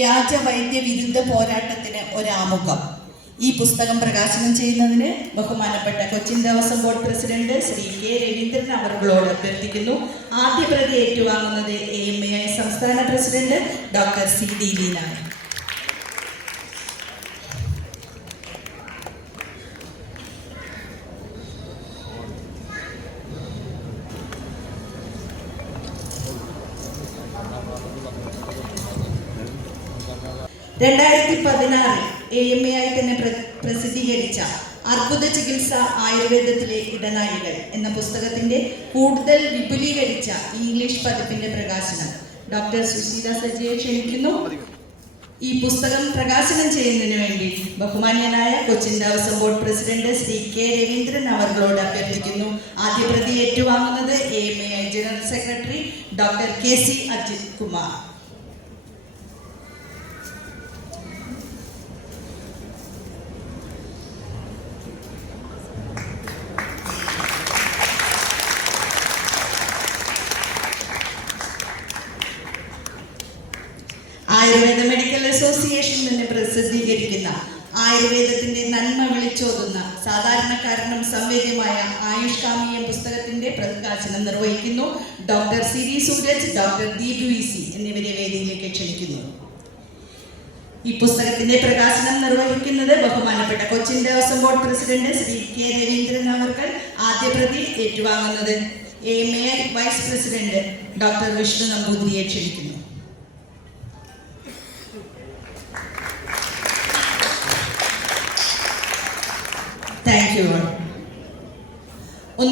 വ്യാജ വൈദ്യ വിരുദ്ധ പോരാട്ടത്തിന് ഒരാമുഖം. ഈ പുസ്തകം പ്രകാശനം ചെയ്യുന്നതിന് ബഹുമാനപ്പെട്ട Cochin Devaswom board president Sri K Raveendran അവர்களോട് അഭ്യർത്ഥിക്കുന്നു. ആദ്യ പ്രതി ഏറ്റുവാങ്ങുന്നത് AMAI സംസ്ഥാന പ്രസിഡന്റ് ഡോക്ടർ സി ഡി ലീനാണ്. AMAI തന്നെ പ്രസിദ്ധീകരിച്ച അർബുദ ചികിത്സ ആയുർവേദത്തിലെ ഇടനാഴികൾ എന്ന പുസ്തകത്തിന്റെ കൂടുതൽ വിപുലീകരിച്ച ഇംഗ്ലീഷ് പതിപ്പിന്റെ പ്രകാശനം ഡോക്ടർ സുശീല സജിയെ ക്ഷണിക്കുന്നു. ഈ പുസ്തകം പ്രകാശനം ചെയ്യുന്നതിന് വേണ്ടി ബഹുമാന്യനായ Cochin Devaswom board president Sri K Raveendran അവர்களോട് അഭ്യർത്ഥിക്കുന്നു. ആദ്യ പ്രതി ഏറ്റുവാങ്ങുന്നത് AMAI general secretary doctor KC Ajith Kumar. Ayurveda medical association തന്നെ പ്രസിദ്ധീകരിക്കുന്ന ആയുർവേദത്തിന്റെ നന്മ വിളിച്ചോതുന്ന സാധാരണക്കാരനും സംവേദ്യമായ ആയുഷ്കാമീയം പുസ്തകത്തിന്റെ പ്രകാശനം നിർവഹിക്കുന്നു. Doctor C V Sooraj, doctor Deepu VC എന്നിവരെ വേദിയിലേക്ക് ക്ഷണിക്കുന്നു. ഈ പുസ്തകത്തിന്റെ പ്രകാശനം നിർവഹിക്കുന്നത് ബഹുമാനപ്പെട്ട Cochin Devaswom board president Sri K Raveendran അവർ. ആദ്യ പ്രതി ഏറ്റുവാങ്ങുന്നത് AMAI vice president doctor Vishnu നമ്പൂതിരിയെ ക്ഷണിക്കുന്നു. Thank you all.